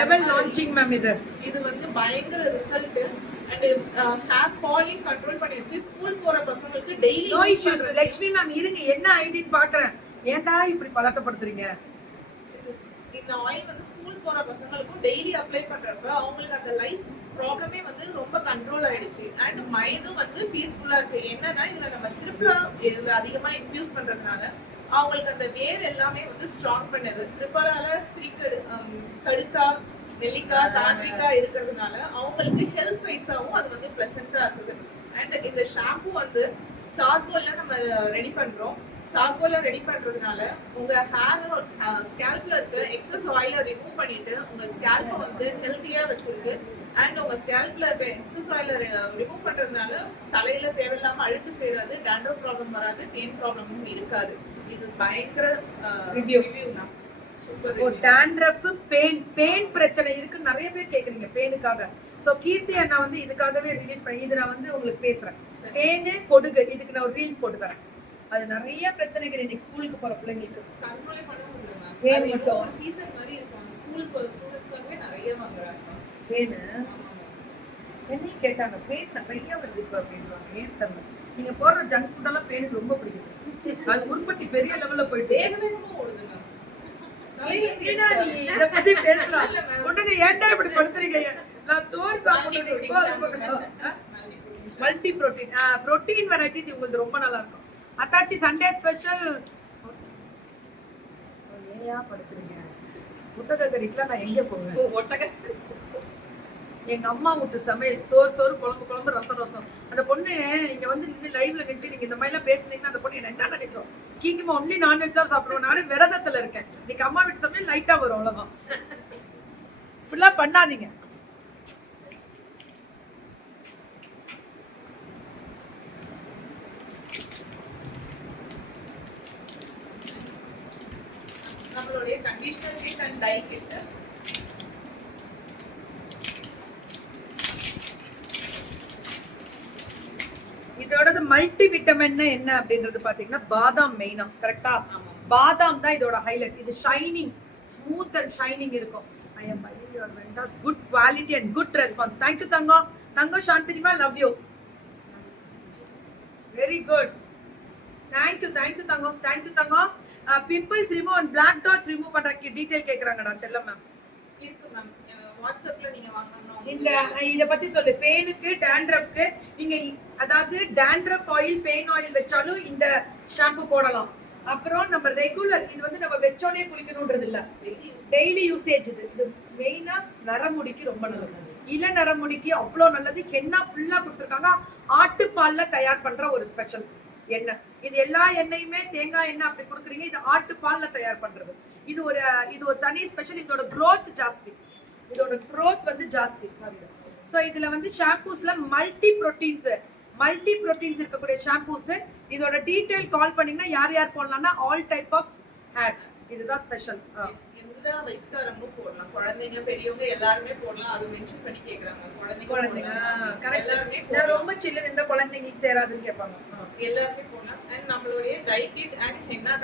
Level launching ma'am இது வந்து பயங்கர result and hair falling control பண்ணிடுச்சு. ஸ்கூல் போற பசங்களுக்கு daily no issues. Lakshmi ma'am இருங்க, என்ன ஐடின்னு பாக்குறேன். ஏன்டா இப்படி பதட்டப்படுத்துறீங்க? இந்த ஆயில் வந்து ஸ்கூல் போற பசங்களுக்கும் டெய்லி அப்ளை பண்றப்ப அவங்களுக்கு அந்த லைஸ் ப்ராப்ளமே வந்து ரொம்ப கண்ட்ரோல் ஆயிடுச்சு. அண்ட் மைண்டும் வந்து பீஸ்ஃபுல்லா இருக்கு. என்னன்னா இதுல நம்ம திருப்பலா இது அதிகமா இன்ஃபியூஸ் பண்றதுனால அவங்களுக்கு அந்த வேர் எல்லாமே வந்து ஸ்ட்ராங் பண்ணுது. ட்ரிப்பலால கடுக்கா நெல்லிக்காய் தாண்டிக்காய் இருக்கிறதுனால அவங்களுக்கு ஹெல்த் வைஸாவும் அது வந்து பிளசண்டா இருக்குது. அண்ட் இந்த ஷாம்பு வந்து சார்கோல்ல நம்ம ரெடி பண்றோம். சார்கோல்ல ரெடி பண்றதுனால உங்க ஹேர் ஸ்கேல்ப்ல இருக்க எக்ஸஸ் ஆயிலை ரிமூவ் பண்ணிட்டு உங்க ஸ்கேல்பை வந்து ஹெல்த்தியா வச்சிருக்கு. அண்ட் உங்க ஸ்கேல்ப்ல இருக்க எக்ஸஸ் ஆயிலை ரிமூவ் பண்றதுனால தலையில தேவையில்லாம அழுக்கு சேராது, டேண்ட்ரஃப் ப்ராப்ளம் வராது, பெயின் ப்ராப்ளமும் இருக்காது. இது பயங்கர ரிவ்யூனா சூப்பர். ஓ டேண்ட்ரஃப் பெயின் பிரச்சனை இருக்கு நிறைய பேர் கேக்குறீங்க பெயினுக்காக. சோ கீர்த்தி அண்ணா வந்து இதுக்காகவே ரிலீஸ் பண்ணி இது நான் வந்து உங்களுக்கு பேசுறேன். பெயின் பொடுகு இதுக்கு நான் ஒரு ரீல்ஸ் போட்டு தரேன். அது நிறைய பிரச்சனைகள் இன்னைக்கு ஸ்கூலுக்கு போற பிள்ளைங்களுக்கு கண்ட்ரோலே பண்ண முடியல மேம். பெயின் மட்டும் ஒரு சீசன் மாதிரி இருக்கும். ஸ்கூல் போற ஸ்டூடண்ட்ஸ்க்காகவே நிறைய வாங்குறாங்க பெயின். என்னையும் கேட்டாங்க பெயின் நிறைய வருது இப்போ அப்படின்றாங்க. ஏன் தெரியல. நீங்க போடுற ஜங்க் ஃபுட் எல்லாம் பெயினுக்கு ரொம்ப பிடிக்குது. அது உற்பத்தி பெரிய லெவல்ல போயிட்டு வேகமா ஓடுது மேம். இத பத்தி பேசலாம். உடனே ஏன்டா இப்படி படுத்துறீங்க? நான் சோறு சாப்பிட்டு மல்டி புரோட்டீன் புரோட்டீன் வெரைட்டிஸ் உங்களுக்கு ரொம்ப நல்லா இருக்கும். அத்தாச்சி சண்டே ஸ்பெஷல். ஏயா படுத்துறீங்க? ஒட்டக கறிக்குலாம் நான் எங்க போவேன்? ஒட்டக எங்க அம்மா வீட்டு சமையல் சோறு குழம்பு ரசம். அந்த பொண்ணு இங்க வந்து நின்று லைவ்ல நின்று நீங்க இந்த மாதிரி எல்லாம் பேசுனீங்கன்னா அந்த பொண்ணு என்ன நினைக்கும்? கீக்குமா ஒன்லி நான்வெஜ்ஜா சாப்பிடுவோம். நானே விரதத்துல இருக்கேன். இன்னைக்கு அம்மா வீட்டு சமையல் லைட்டா வரும், அவ்வளவுதான். இப்படிலாம் பண்ணாதீங்க. நம்மளுடைய conditioner kit and dye kit இதோட மல்டி விட்டமின் என்ன அப்படின்றது பாத்தீங்கன்னா பாதாம் மெயினா. கரெக்டா? பாதாம் தான் இதோட ஹைலைட். இது ஷைனிங் ஸ்மூத் அண்ட் ஷைனிங் இருக்கும். I am buying your vendor good quality and good response. Thank you தங்கம் சாந்தினிமா, love you. Very good. Thank you தங்கம். Pimples remove and black dots remove பண்றதுக்கு டீடைல் கேக்குறாங்கடா செல்லம் மேம். இருக்கு ma'am. வாட்ஸ்அப்ல நீங்க வாங்கணும். இந்த இத பத்தி சொல்லு. பெயினுக்கு டாண்ட்ரஃப்க்கு நீங்க அதாவது டாண்ட்ரஃப் ஆயில் பெயின் ஆயில் வெச்சாலும் இந்த ஷாம்பு போடலாம். அப்புறம் நம்ம ரெகுலர் இது வந்து நம்ம வெச்சோனே குளிக்கணும்ன்றது இல்ல, டெய்லி யூசேஜ். இது மெயினா நரமுடிக்கு ரொம்ப நல்லது. இள நரமுடிக்கு அவ்வளோ நல்லது. ஹென்னா ஃபுல்லா கொடுத்துருக்காங்க. ஆட்டுப்பால்ல தயார் பண்ற ஒரு ஸ்பெஷல் எண்ணெய். இது எல்லா எண்ணெயுமே தேங்காய் எண்ணெய் அப்படி கொடுக்குறீங்க. இது ஆட்டுப்பால்ல தயார் பண்றது. இது ஒரு தனி ஸ்பெஷல். இதோட growth ஜாஸ்தி. வந்து ஜாஸ்தி. சாரி. சோ இதுல வந்து ஷாம்பூஸ்ல மல்டி புரோட்டீன்ஸ் இருக்கக்கூடிய ஷாம்பூஸ். இதோட டீடைல் கால் பண்ணீங்கன்னா யார் போடலாம்னா ஆல் டைப் ஆஃப் ஹேர். இதுதான் ஸ்பெஷல். எந்த வயசுக்காரங்களும் போடலாம். குழந்தைங்க பெரியவங்க எல்லாருமே போடலாம். அது மென்ஷன் பண்ணி கேக்குறாங்க. குழந்தைங்க எல்லாருமே போடலாம். ரொம்ப சில்லுன்னு இந்த குழந்தைங்களுக்கு சேராதுன்னு கேட்பாங்க. எல்லாருமே போடலாம். அண்ட் நம்மளுடைய dye kit and henna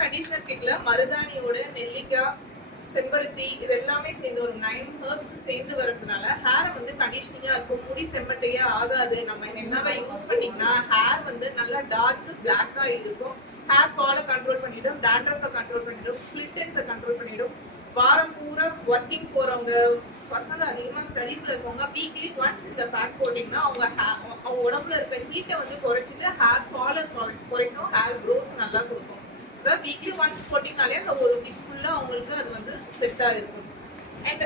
conditioner கிட்ல மருதாணியோட நெல்லிக்காய் செம்பருத்தி இது எல்லாமே சேர்ந்து ஒரு 9 ஹெர்ப்ஸ் சேர்ந்து வரதுனால ஹேர் வந்து கண்டிஷனிங்கா இருக்கும். முடி செம்பட்டையே ஆகாது. நம்ம ஹென்னாவை யூஸ் பண்ணீங்கன்னா ஹேர் வந்து நல்லா டார்க் பிளாக்கா இருக்கும். ஹேர் ஃபாலை கண்ட்ரோல் பண்ணிடும், டாண்ட்ரஃபை கண்ட்ரோல் பண்ணிடும், ஸ்பிளிட் எண்ட்ஸை கண்ட்ரோல் பண்ணிடும். வாரம் பூரா ஒர்க்கிங் போறவங்க பசங்க அதிகமா ஸ்டடீஸ்ல இருக்கவங்க வீக்லி ஒன்ஸ் இந்த பேக் போட்டீங்கன்னா அவங்க உடம்புல இருக்க ஹீட்டை வந்து குறைச்சிட்டு ஹேர் ஃபாலை குறைக்கும், ஹேர் க்ரோத் நல்லா கொடுக்கும். வீக்லி ஒன்ஸ் போட்டிங்கனாலே அந்த ஒரு வீக் ஃபுல்லா அவங்களுக்கு அது வந்து செட்டா இருக்கும். அண்ட்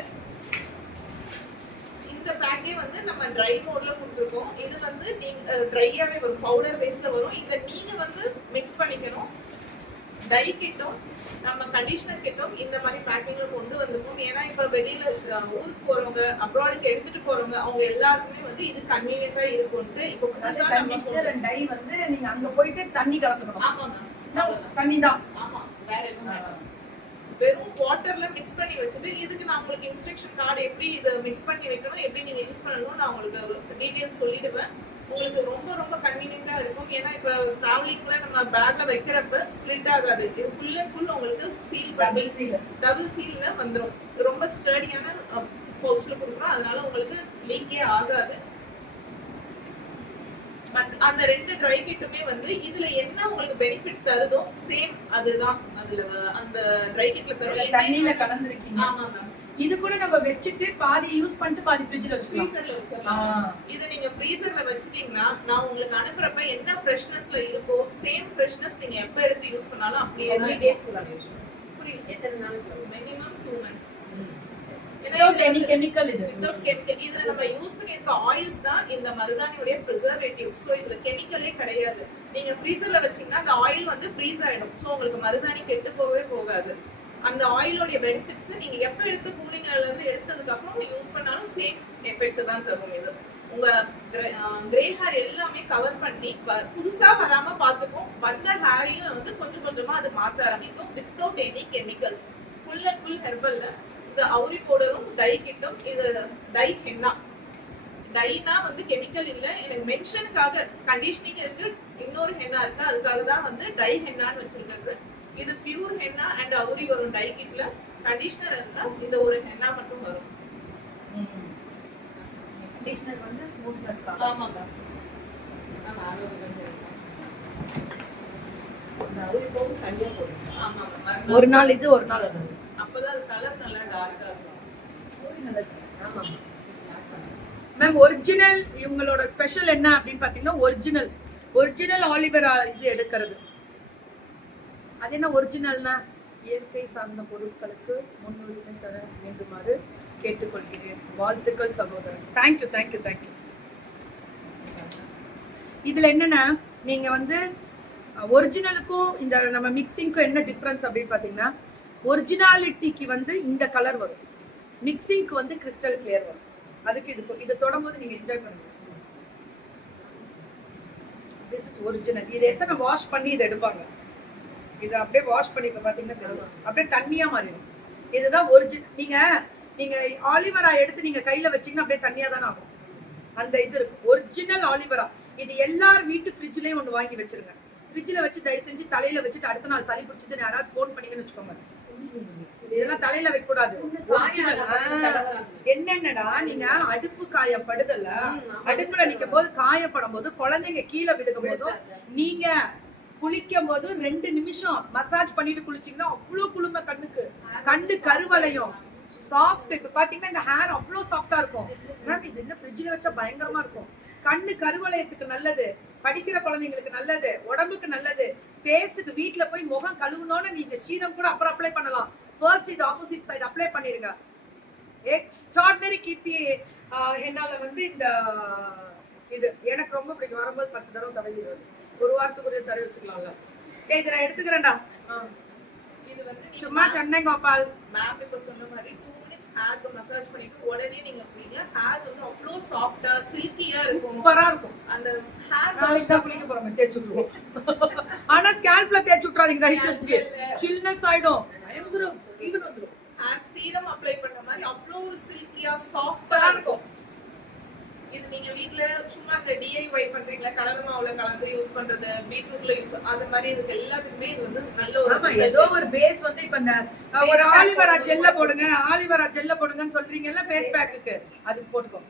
இந்த பேக்கே வந்து நம்ம ட்ரை மோட்ல கொடுத்துருக்கோம். இது வந்து நீங்க ட்ரையாவே வரும், பவுடர் பேஸ்ல வரும். இதை நீங்க வந்து மிக்ஸ் பண்ணிக்கணும். டை கிட்டும் நம்ம கண்டிஷனர் கிட்டும் இந்த மாதிரி பேக்கிங்ல கொண்டு வந்திருக்கோம். ஏன்னா இப்ப வெளியில ஊருக்கு போறவங்க அப்ராடுக்கு எடுத்துட்டு போறவங்க அவங்க எல்லாருக்குமே வந்து இது கன்வீனியன்ட்டா இருக்கும்ட்டு இப்போ புதுசா கண்டிஷனர் அண்ட் டை வந்து நீங்க அங்க போயிட்டு தண்ணி கலந்துக்கணும். ஆமா மேம். தண்ணி தான். ஆமா, வேற எதுவும் வேண்டாம். வெறும் வாட்டர்ல மிக்ஸ் பண்ணி வச்சுட்டு இதுக்கு நான் உங்களுக்கு இன்ஸ்ட்ரக்ஷன் கார்டு எப்படி இதை மிக்ஸ் பண்ணி வைக்கணும், எப்படி நீங்க யூஸ் பண்ணணும் நான் உங்களுக்கு டீடைல்ஸ் சொல்லிடுவேன். உங்களுக்கு ரொம்ப ரொம்ப கன்வீனியன்ட்டா இருக்கும். ஏன்னா இப்ப டிராவலிங்ல நம்ம பேக்ல வைக்கிறப்ப ஸ்ப்ளிட் ஆகாது. இது ஃபுல் அண்ட் ஃபுல் உங்களுக்கு சீல் பண்ணி டபுள் சீல்ல வந்துரும். ரொம்ப ஸ்டடியான பவுச்ல கொடுக்குறோம். அதனால உங்களுக்கு லீக்கே ஆகாது. அந்த ரெண்டு ட்ரை கிட்டுமே வந்து இதுல என்ன உங்களுக்கு பெனிஃபிட் தருதோ சேம் அதுதான் அதுல அந்த ட்ரை கிட்ல தரும். தண்ணியில கலந்துருக்கீங்க. ஆமா மேம். இது கூட நம்ம வெச்சிட்டு பாதி யூஸ் பண்ணிட்டு பாதி ஃப்ரிட்ஜ்ல வச்சுக்கலாம். ஃப்ரீசர்ல வச்சிரலாம். இது நீங்க ஃப்ரீசர்ல வச்சிட்டீங்கன்னா நான் உங்களுக்கு அனுப்புறப்ப என்ன ஃப்ரெஷ்னஸ்ல இருக்கோ சேம் ஃப்ரெஷ்னஸ் நீங்க எப்ப எடுத்து யூஸ் பண்ணாலும் அப்படியே தான் டேஸ் கூட யூஸ் புரியுது. எத்தனை நாளுக்கு minimum 2 months. Without any chemical இது. Without chemical. இதுல நம்ம யூஸ் பண்ணிருக்க ஆயில்ஸ் தான் இந்த மருதாணியோட பிரிசர்வேட்டிவ். சோ இதுல கெமிக்கலே கிடையாது. நீங்க ஃப்ரீசர்ல வச்சீங்கன்னா அந்த ஆயில் வந்து ஃப்ரீஸ் ஆயிடும். சோ உங்களுக்கு மருதாணி கெட்டு போகவே போகாது. அந்த ஆயிலோட பெனிஃபிட்ஸ் நீங்க எப்ப எடுத்து கூலிங்ல இருந்து எடுத்ததுக்கு அப்புறம் யூஸ் பண்ணாலும் சேம் எஃபெக்ட் தான் தரும். இது உங்க கிரே ஹேர் எல்லாமே கவர் பண்ணி புதுசா வராம பாத்துக்கும். வந்த ஹேரையும் வந்து கொஞ்சம் கொஞ்சமா அது மாத்த ஆரம்பிக்கும் வித்அவுட் எனி கெமிக்கல்ஸ். ஃபுல் அண்ட் ஃபுல் ஹெர்பல்ல இந்த அவுரி பவுடரும் டை கிட்டும். இது டை ஹென்னா. டைனா வந்து கெமிக்கல் இல்ல. எனக்கு மென்ஷனுக்காக கண்டிஷனிங் இருக்கு. இன்னொரு ஹென்னா இருக்கு. அதுக்காக தான் வந்து டை ஹென்னான்னு வச்சிருக்கிறது. இது பியூர் ஹென்னா அண்ட் அவுரி வரும் டை கிட்ல. கண்டிஷனர் இருந்தா இந்த ஒரு ஹென்னா மட்டும் வரும். கண்டிஷனர் வந்து ஸ்மூத்னஸ் தான். ஆமாங்க. நான் ஆரோட கொஞ்சம் அவுரி போட்டு தனியா போடுங்க. ஆமாங்க. ஒரு நாள் இது ஒரு நாள் அது. அப்பதான் அது கலர் நல்லா டார்க்கா இருக்கும். ஆமா மேம் ஒரிஜினல் இவங்களோட ஸ்பெஷல் என்ன அப்படின்னு பாத்தீங்கன்னா ஒரிஜினல் ஆலிவேரா இது எடுக்கிறது. அது என்ன ஒரிஜினல்னா இயற்கை சார்ந்த பொருட்களுக்கு முன்னுரிமை தர வேண்டுமாறு கேட்டுக்கொள்கிறேன். வாழ்த்துக்கள் சகோதரன். Thank you thank you thank you. இதுல என்னன்னா நீங்க வந்து ஒரிஜினலுக்கும் இந்த நம்ம மிக்சிங்க்கும் என்ன டிஃபரன்ஸ் அப்படின்னு பாத்தீங்கன்னா ஒரிஜினாலிட்டிக்கு வந்து இந்த கலர் வரும். மிக்சிங்க்கு வந்து கிறிஸ்டல் கிளியர் வரும். அதுக்கு இதை தொடும்போது நீங்க என்ஜாய் பண்ணுங்க. This is original. இதை எத்தனை வாஷ் பண்ணி இதை எடுப்பாங்க. இதை அப்படியே வாஷ் பண்ணி பாத்தீங்கன்னா தெரியும். அப்படியே தண்ணியா மாறிடும். இதுதான் ஒரிஜினல். நீங்க ஆலிவரா எடுத்து நீங்க கையில வச்சீங்கன்னா அப்படியே தண்ணியா தானே ஆகும். அந்த இது இருக்கு ஒரிஜினல் ஆலிவரா. இது எல்லார் வீட்டு ஃப்ரிட்ஜ்லயும் ஒன்று வாங்கி வச்சிருங்க. ஃப்ரிட்ஜ்ல வச்சு தயவு செஞ்சு தலையில வச்சுட்டு அடுத்த நாள் சளி பிடிச்சிட்டு யாராவது ஃபோன் பண்ணீங்கன்னு வச்சுக்கோங்க. இதெல்லாம் தலையில வைக்க கூடாது. என்னென்னடா நீங்க அடுப்பு காயப்படுதல்ல, அடுப்புல நிக்கும் போது காயப்படும் போது குழந்தைங்க கீழே விழுகும் போதும் நீங்க குளிக்கும் போது 2 நிமிஷம் மசாஜ் பண்ணிட்டு குளிச்சீங்கன்னா அவ்வளவு குளுமை கண்ணு கருவளையும் சாஃப்ட். இப்ப பாத்தீங்கன்னா இந்த ஹேர் அவ்வளவு சாஃப்டா இருக்கும். மேம் இது என்ன ஃப்ரிட்ஜ்ல வச்சா பயங்கரமா இருக்கும். கண்ணு கருவளையத்துக்கு நல்லது, படிக்கிற குழந்தைங்களுக்கு நல்லது, உடம்புக்கு நல்லது, ஃபேஸுக்கு வீட்டுல போய் முகம் கழுவுனோன்னு நீங்க சீரம் கூட அப்புறம் அப்ளை பண்ணலாம். ஃபர்ஸ்ட் இது ஆப்போசிட் சைடு அப்ளை பண்ணிருங்க. எக்ஸ்ட்ராடினரி கீர்த்தி என்னால வந்து இந்த இது எனக்கு ரொம்ப பிடிக்கும். வரும்போது 10 தடவை தடவிடுவது. ஒரு வாரத்துக்குரிய தடவை வச்சுக்கலாம்ல. இதை நான் எடுத்துக்கிறேன்டா. இது வந்து சும்மா சென்னை கோபால் மேம் இப்ப சொன்ன மாதிரி 2 minutes ஹேர்க்கு மசாஜ் பண்ணிட்டு உடனே நீங்க குளிங்க. ஹேர் வந்து அவ்வளோ சாஃப்டா சில்கியா இருக்கும். சூப்பரா இருக்கும். அந்த ஹேர் நாளைக்கு தான் குளிக்க போறோம். தேய்ச்சி விட்டுருவோம். ஆனா ஸ்கேல்ப்ல தேய்ச்சி விட்டுறாதீங்க தயவு செஞ்சு. சில்னஸ் ஆயிடும். பயங்கர ஃபீவர் வந்துரும். ஹேர் சீரம் அப்ளை பண்ற மாதிரி அவ்வளோ ஒரு சில்கியா சாஃப்டா இருக்கும். இது நீங்க வீட்ல சும்மா அந்த DIY பண்றீங்களா, கடலை மாவுல கலந்து யூஸ் பண்றது, பீட்ரூட்ல யூஸ் அந்த மாதிரி இதுக்கு எல்லாத்துக்குமே இது வந்து நல்ல ஒரு ஏதோ ஒரு பேஸ் வந்து இப்ப இந்த ஒரு ஆலிவேரா ஜெல்ல போடுங்கன்னு சொல்றீங்கல்ல ஃபேஸ் பேக்குக்கு, அதுக்கு போட்டுக்கோங்க.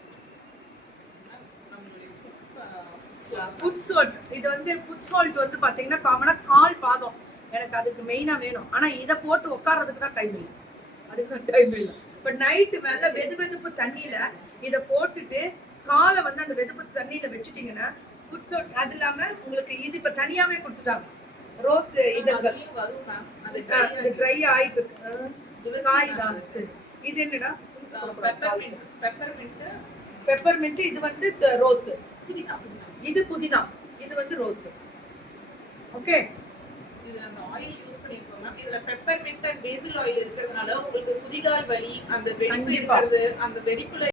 Food salt. இது வந்து ஃபுட் சால்ட் வந்து பாத்தீங்கன்னா காமனா 1/4 பாதம் எனக்கு அதுக்கு மெயினா வேணும். ஆனா இதை போட்டு உட்கார்றதுக்கு தான் டைம் இல்லை. அதுக்கு தான் டைம் இல்லை. இப்ப நைட்டு மேல வெதுவெதுப்பு தண்ணியில இதை போட்டுட்டு காலை வந்து அந்த வெதுப்பு தண்ணியில வச்சுட்டீங்கன்னா ஃபுட் சால்ட். அது இல்லாம உங்களுக்கு இது இப்ப தனியாவே கொடுத்துட்டாங்க. ரோஸ் இதழ்கள் வரும் மேம். அது ட்ரை ஆயிட்டு இருக்கு. காய் தான். சரி இது என்னடா? பெப்பர்மின்ட். இது வந்து ரோஸ். இது புதினா. இது வந்து ரோஸ். ஓகே. இதுல அந்த ஆயில் யூஸ் பண்ணிருக்கோம் மேம். இதுல பெப்பர்மின்ட் அண்ட் பேசில் ஆயில் இருக்கிறதுனால உங்களுக்கு குதிகால் வலி, அந்த வெடிப்பு இருக்கிறது, அந்த வெடிப்புல